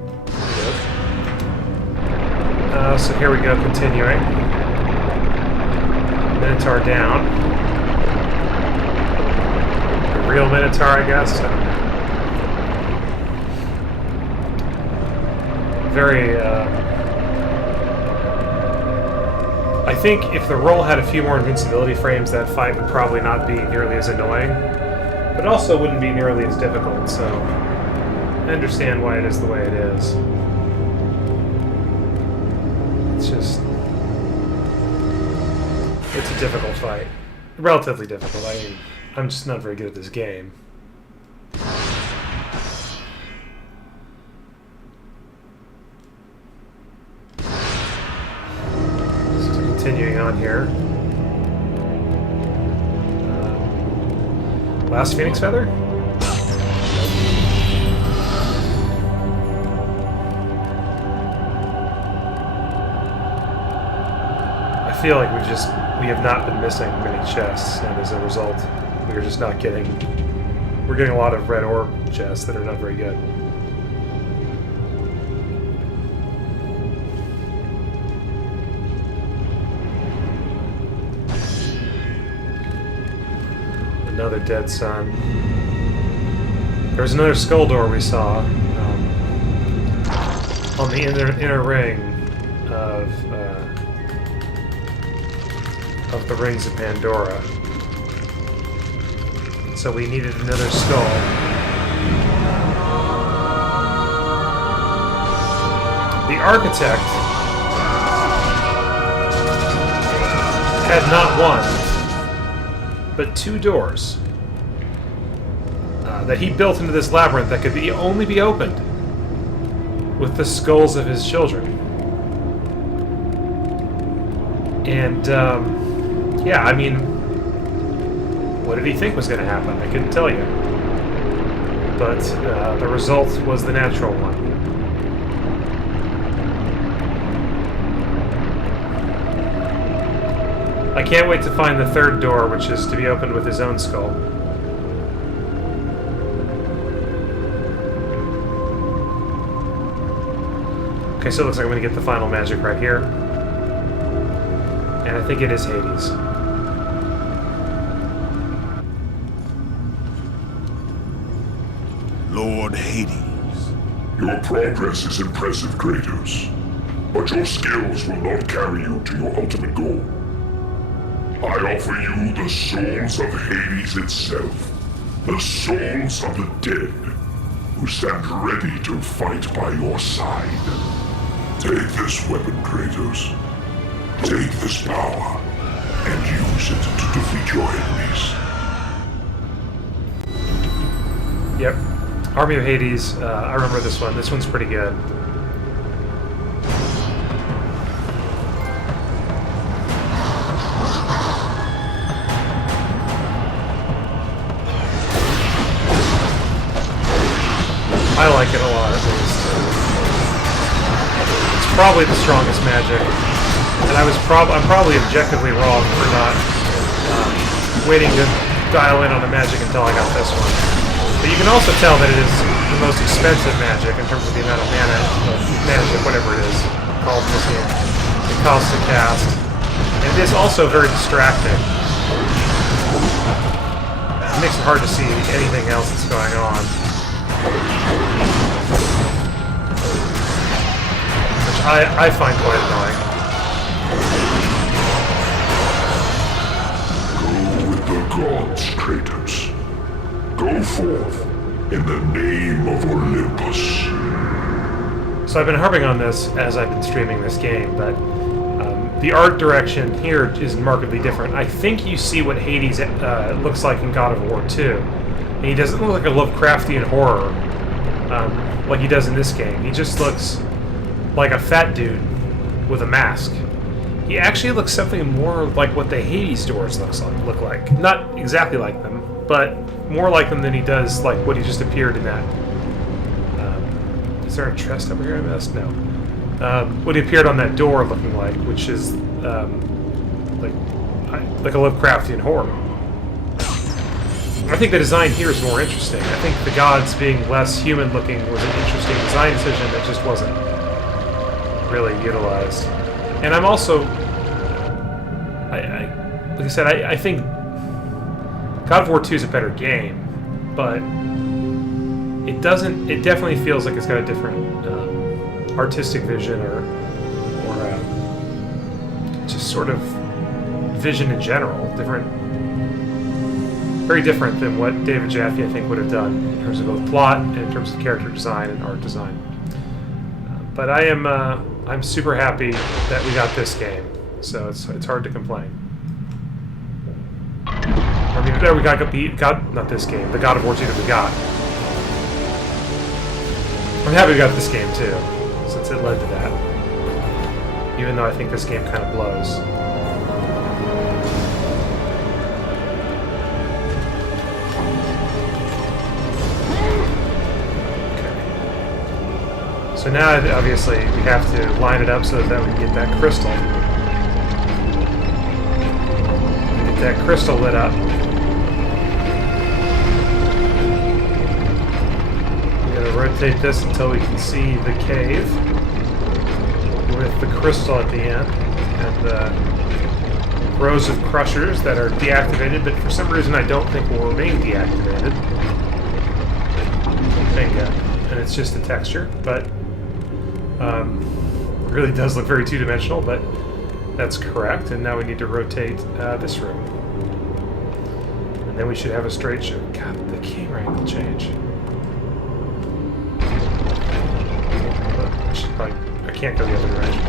So here we go, continuing. Minotaur down. The real Minotaur, I guess. Very, I think if the roll had a few more invincibility frames, that fight would probably not be nearly as annoying. But also wouldn't be nearly as difficult, so I understand why it is the way it is. It's a difficult fight. Relatively difficult. I mean, I'm just not very good at this game. So continuing on here. Last Phoenix Feather? I feel like we have not been missing many chests, and as a result, we're just not getting... We're getting a lot of red orb chests that are not very good. Another dead sun. There was another skull door we saw on the inner ring of the Rings of Pandora. So we needed another skull. The architect had not one, but two doors that he built into this labyrinth that could only be opened with the skulls of his children. And yeah, I mean, what did he think was going to happen? I couldn't tell you. But the result was the natural one. I can't wait to find the third door, which is to be opened with his own skull. Okay, so it looks like I'm going to get the final magic right here. And I think it is Hades. Lord Hades. Your progress is impressive, Kratos. But your skills will not carry you to your ultimate goal. I offer you the souls of Hades itself. The souls of the dead, who stand ready to fight by your side. Take this weapon, Kratos. Take this power, and use it to defeat your enemies. Yep. Army of Hades, I remember this one. This one's pretty good. I like it a lot, at least. It's probably the strongest magic, and I'm probably objectively wrong for not waiting to dial in on the magic until I got this one. But you can also tell that it is the most expensive magic in terms of the amount of mana, whatever it is, called in this game. It costs to cast. And it is also very distracting. It makes it hard to see anything else that's going on. Which I find quite annoying. Go with the gods, Kratos. Go forth in the name of Olympus. So I've been harping on this as I've been streaming this game, but the art direction here is markedly different. I think you see what Hades looks like in God of War 2. And he doesn't look like a Lovecraftian horror like he does in this game. He just looks like a fat dude with a mask. He actually looks something more like what the Hades doors look like. Not exactly like them, but more like them than he does like what he just appeared in that. Is there a chest over here I missed? No. What he appeared on that door looking like, which is like a Lovecraftian horror. I think the design here is more interesting. I think the gods being less human-looking was an interesting design decision that just wasn't really utilized. And I'm also, like I said, I think God of War 2 is a better game, but it doesn't. It definitely feels like it's got a different artistic vision, or just sort of vision in general. Different, very different than what David Jaffe, I think, would have done in terms of both plot and in terms of character design and art design. But I'm super happy that we got this game, so it's hard to complain. I mean, there we got not this game, the God of War 2 that we got. I'm happy we got this game too, since it led to that. Even though I think this game kind of blows. Okay. So now, obviously, we have to line it up so that we can get that crystal. Get that crystal lit up. Rotate this until we can see the cave with the crystal at the end and the rows of crushers that are deactivated, but for some reason I don't think will remain deactivated. Bingo. And it's just a texture, but it really does look very two-dimensional, but that's correct. And now we need to rotate this room. And then we should have a straight shot. God, the camera angle change. I can't go the other direction.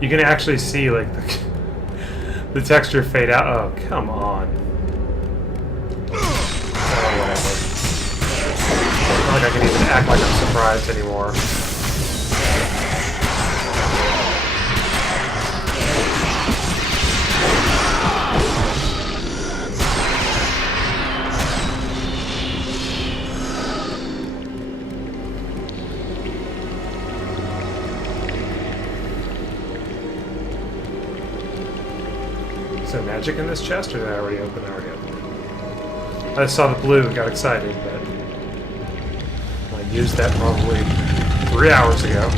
You can actually see like the texture fade out. Oh, come on. I don't think I can even act like I'm surprised anymore. Is there magic in this chest, or did I already open it? I already opened it. I just saw the blue and got excited, but I used that probably 3 hours ago.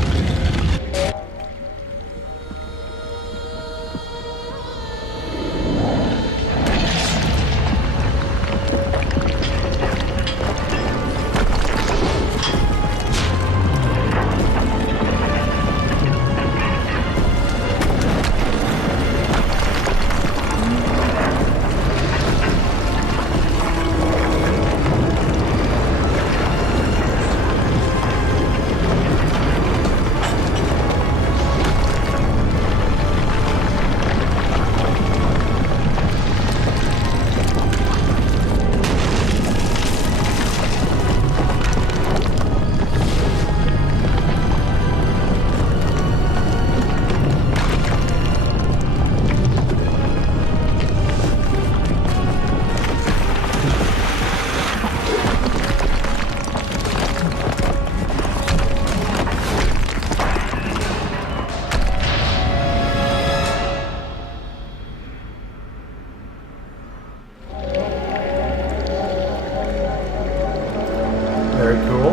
Very cool.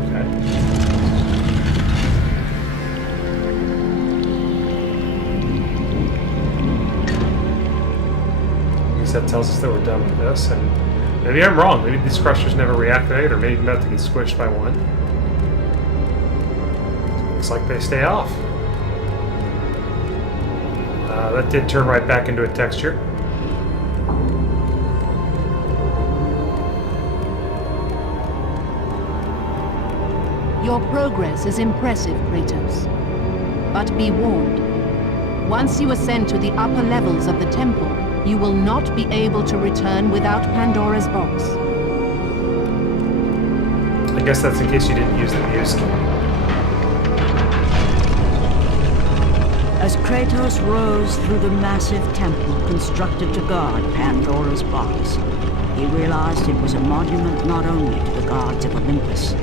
Okay. I guess that tells us that we're done with this, and maybe I'm wrong. Maybe these crushers never reactivate, or maybe I'm about to get squished by one. Looks like they stay off. That did turn right back into a texture. Your progress is impressive, Kratos. But be warned. Once you ascend to the upper levels of the temple, you will not be able to return without Pandora's box. I guess that's in case you didn't use the muse key. As Kratos rose through the massive temple constructed to guard Pandora's box, he realized it was a monument not only to the gods of Olympus,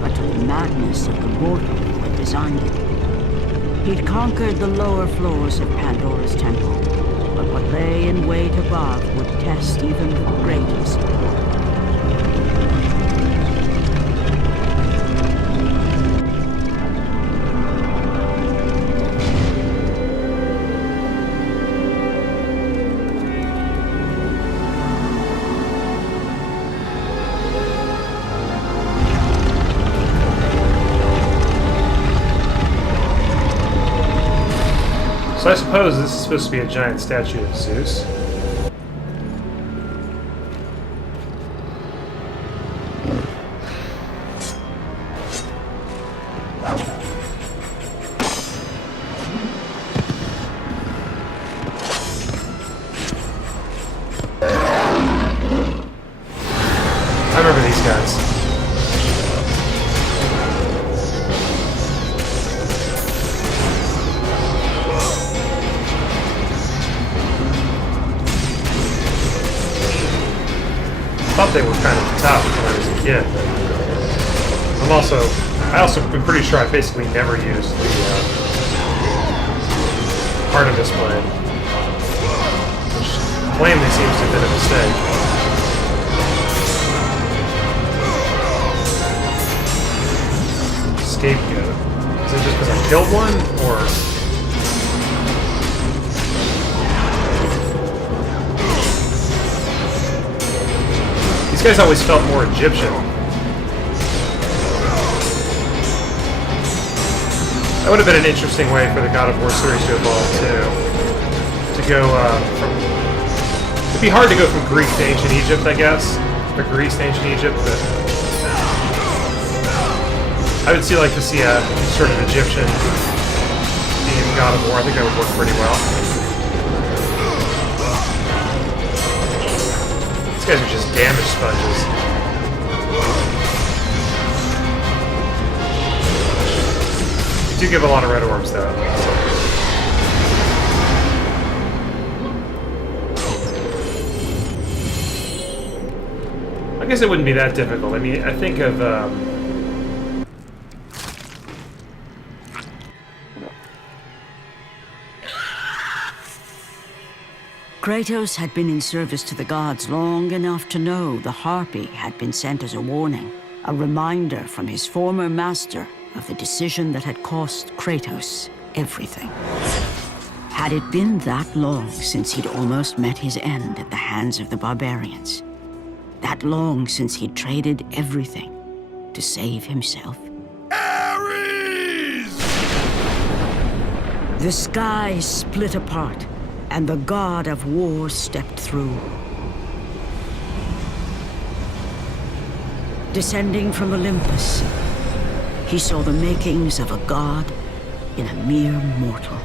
but to the madness of the mortal who had designed it. He'd conquered the lower floors of Pandora's temple, but what lay in wait above would test even the greatest. So I suppose this is supposed to be a giant statue of Zeus. I remember these guys. Thought they were kind of tough when I was a kid. I also am pretty sure I basically never used the Artemis blade, which plainly seems to have been a mistake. Scapegoat. Is it just because I killed one, or? These guys always felt more Egyptian. That would have been an interesting way for the God of War series to evolve too. To go from... It'd be hard to go from Greek to ancient Egypt, I guess. Or Greece to ancient Egypt, but... I would like to see a sort of Egyptian themed God of War. I think that would work pretty well. These guys are just damage sponges. You do give a lot of red orbs, though. I guess it wouldn't be that difficult. I mean, I think of... Kratos had been in service to the gods long enough to know the Harpy had been sent as a warning, a reminder from his former master of the decision that had cost Kratos everything. Had it been that long since he'd almost met his end at the hands of the barbarians? That long since he'd traded everything to save himself? Ares! The sky split apart, and the god of war stepped through. Descending from Olympus, he saw the makings of a god in a mere mortal.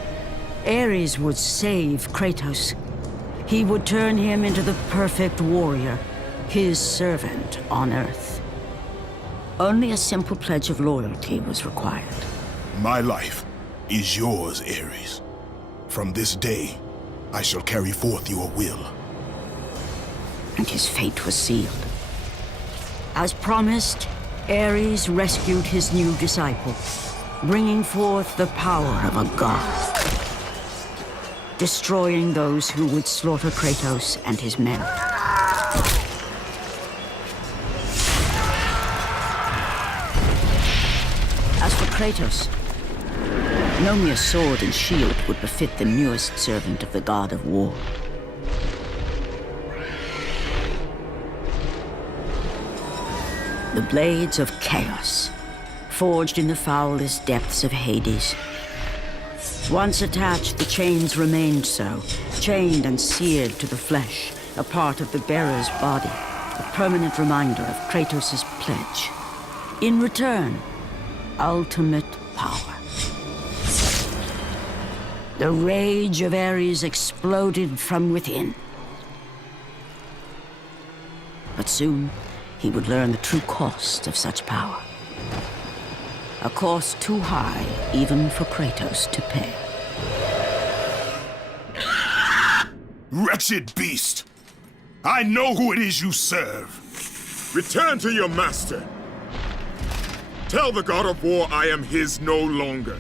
Ares would save Kratos. He would turn him into the perfect warrior, his servant on Earth. Only a simple pledge of loyalty was required. My life is yours, Ares. From this day, I shall carry forth your will. And his fate was sealed. As promised, Ares rescued his new disciple, bringing forth the power of a god, destroying those who would slaughter Kratos and his men. As for Kratos, no mere sword and shield would befit the newest servant of the god of war. The blades of chaos, forged in the foulest depths of Hades. Once attached, the chains remained so, chained and seared to the flesh, a part of the bearer's body, a permanent reminder of Kratos' pledge. In return, ultimate power. The rage of Ares exploded from within. But soon, he would learn the true cost of such power. A cost too high even for Kratos to pay. Wretched beast! I know who it is you serve! Return to your master. Tell the god of war I am his no longer.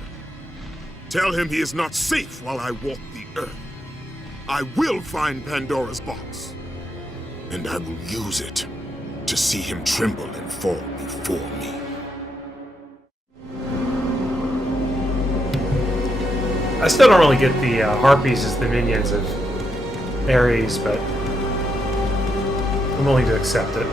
Tell him he is not safe while I walk the earth. I will find Pandora's box. And I will use it to see him tremble and fall before me. I still don't really get the harpies as the minions of Ares, but I'm willing to accept it.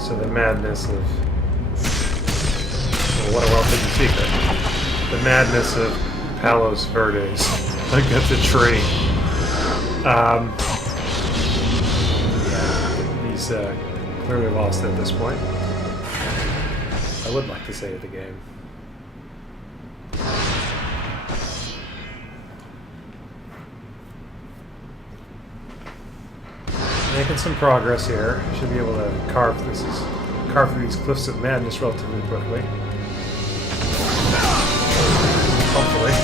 So the madness of... Well, what a well-hidden secret. The madness of Palos Verdes against a tree. He's clearly lost at this point. I would like to save the game. Making some progress here. Should be able to carve through these cliffs of madness relatively quickly. Hopefully.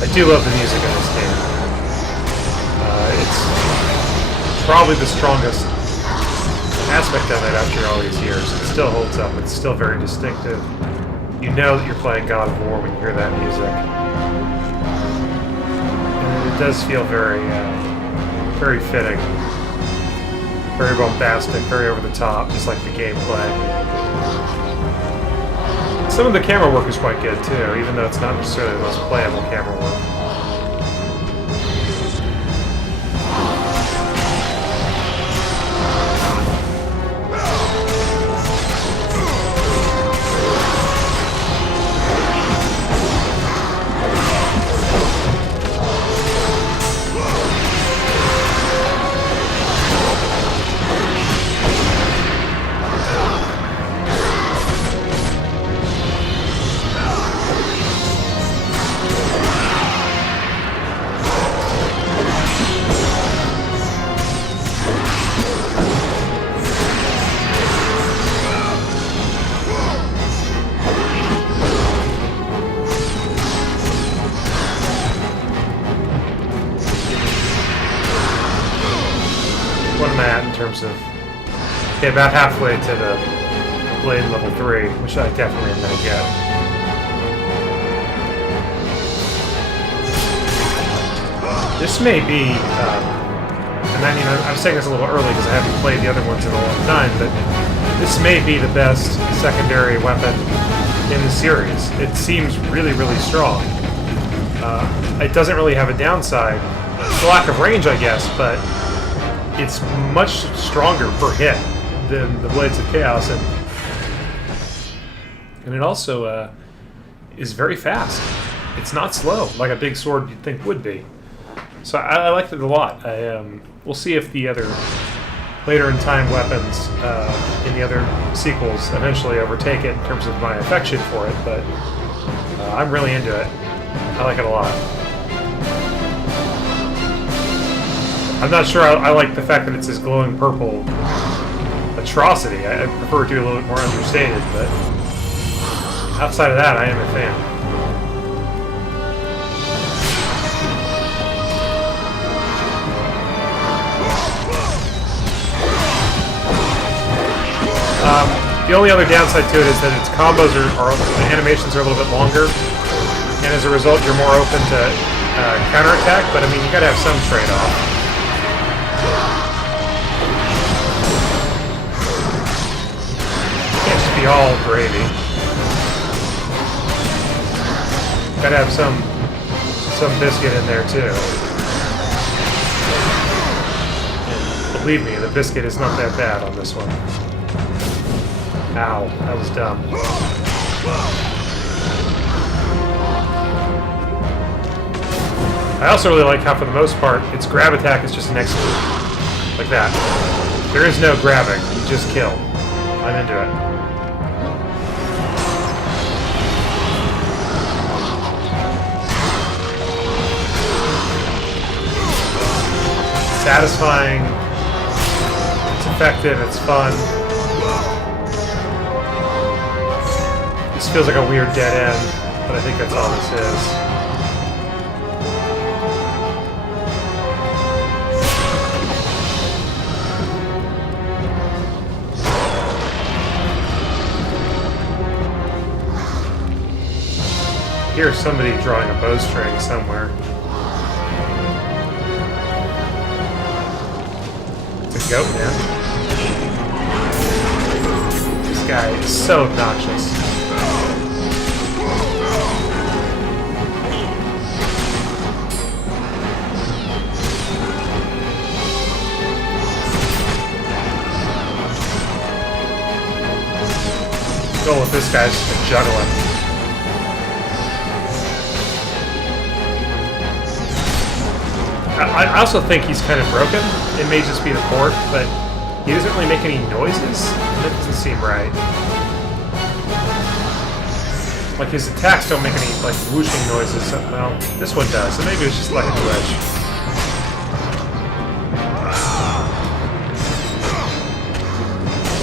I do love the music in this game. It's probably the strongest aspect of it after all these years. It still holds up. It's still very distinctive. You know that you're playing God of War when you hear that music. And it does feel very, very fitting. Very bombastic, very over the top, just like the gameplay. Some of the camera work is quite good too, even though it's not necessarily the most playable camera work. What am I at in terms of... Okay, about halfway to the Blade level 3, which I definitely am going to get. This may be... and I mean, I'm saying this a little early because I haven't played the other ones in a long time, but this may be the best secondary weapon in the series. It seems really, really strong. It doesn't really have a downside. It's a lack of range, I guess, but it's much stronger per hit than the Blades of Chaos, and it also is very fast. It's not slow, like a big sword you'd think would be. So I liked it a lot. We'll see if the other later in time weapons in the other sequels eventually overtake it in terms of my affection for it, but I'm really into it. I like it a lot. I'm not sure I like the fact that it's this glowing purple atrocity. I prefer it to be a little bit more understated, but outside of that, I am a fan. The only other downside to it is that its combos the animations are a little bit longer, and as a result, you're more open to counterattack, but I mean, you gotta have some trade-off. all gravy. Gotta have some biscuit in there too. And believe me, the biscuit is not that bad on this one. Ow, that was dumb. I also really like how, for the most part, its grab attack is just an execute. Like that. There is no grabbing, you just kill. I'm into it. Satisfying. It's effective, it's fun. This feels like a weird dead end, but I think that's all this is. Here's somebody drawing a bowstring somewhere. It's a goat man. This guy is so obnoxious. Go with this guy's just juggling. I also think he's kind of broken. It may just be the port, but he doesn't really make any noises. That doesn't seem right. Like, his attacks don't make any, like, whooshing noises. Well, this one does, so maybe it's just like a glitch.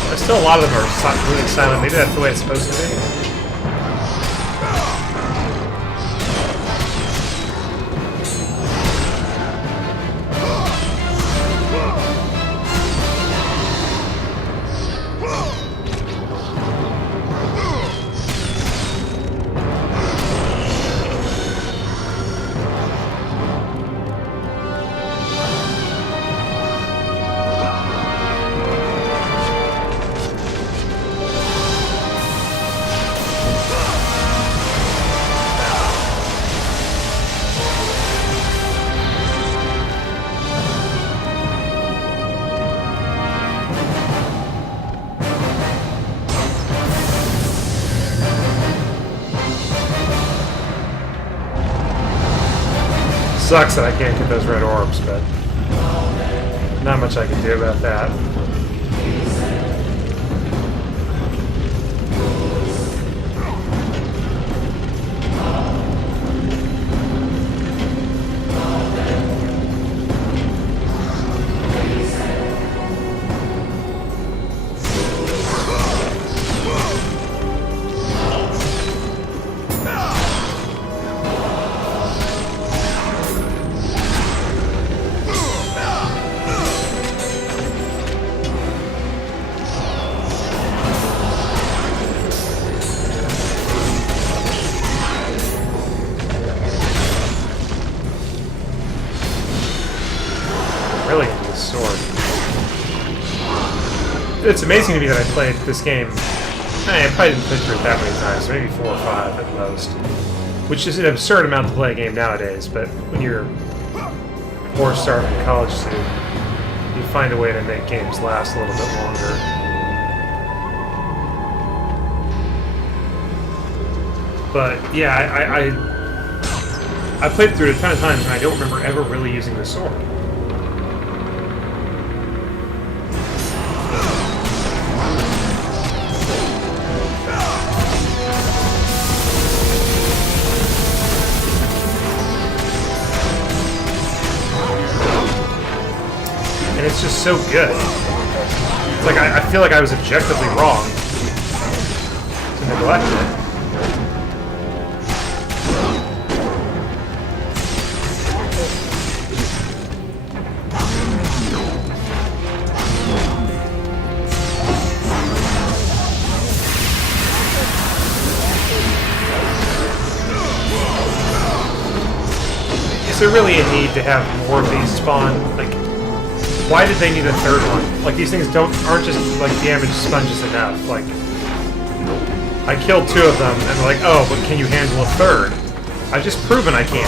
But still, a lot of them are really silent. Maybe that's the way it's supposed to be. Sucks that I can't get those red orbs, but not much I can do about that. Really into this sword. It's amazing to me that I played this game. I probably didn't play through it that many times, maybe 4 or 5 at most. Which is an absurd amount to play a game nowadays, but when you're poor starting a college student, you find a way to make games last a little bit longer. But yeah, I played through it a ton of times and I don't remember ever really using the sword. And it's just so good. It's like I feel like I was objectively wrong to neglect it. Is there really a need to have more of these spawn? Like, why did they need a third one? Like, these things aren't just like damage sponges enough. Like, I killed 2 of them, and they're like, oh, but can you handle a 3rd? I've just proven I can.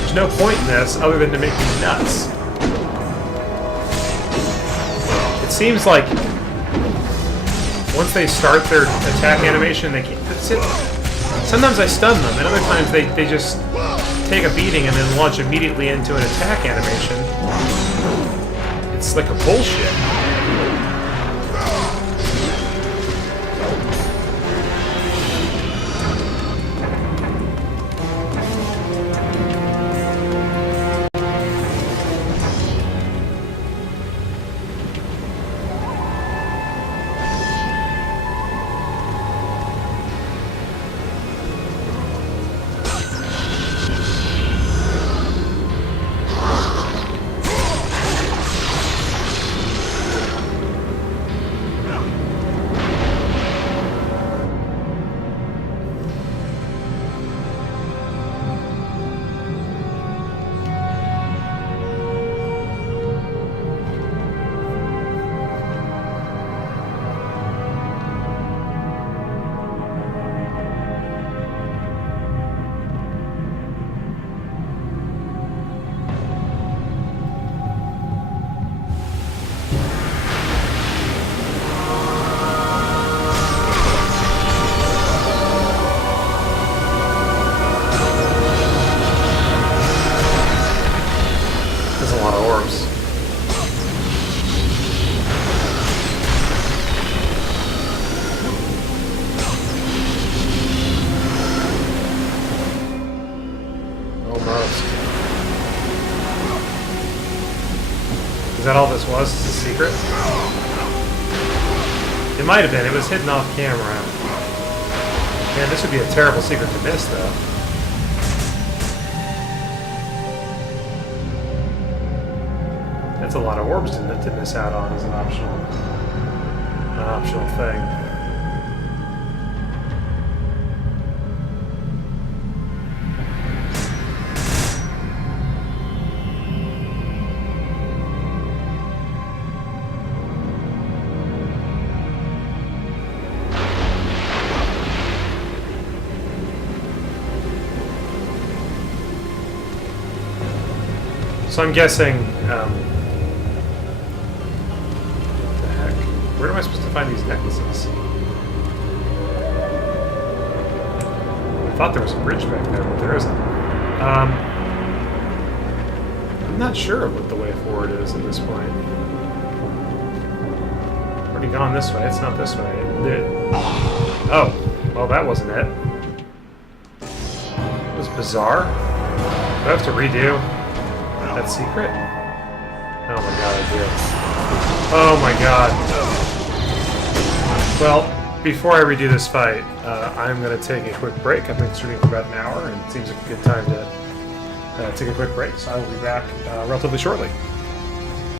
There's no point in this other than to make me nuts. It seems like once they start their attack animation, they can't. That's it. Sometimes I stun them, and other times they just take a beating and then launch immediately into an attack animation. It's like a bullshit. Is that all this was? It's a secret? It might have been. It was hidden off camera. Man, this would be a terrible secret to miss, though. That's a lot of orbs to miss out on as an optional thing. So I'm guessing, what the heck? Where am I supposed to find these necklaces? I thought there was a bridge back there, but there isn't. I'm not sure what the way forward is at this point. Already gone this way. It's not this way. Oh, well, that wasn't it. It was bizarre. Do I have to redo that secret? Oh my god, I do. Oh my god. Well, before I redo this fight, I'm going to take a quick break. I've been streaming for about an hour, and it seems like a good time to take a quick break, so I will be back relatively shortly.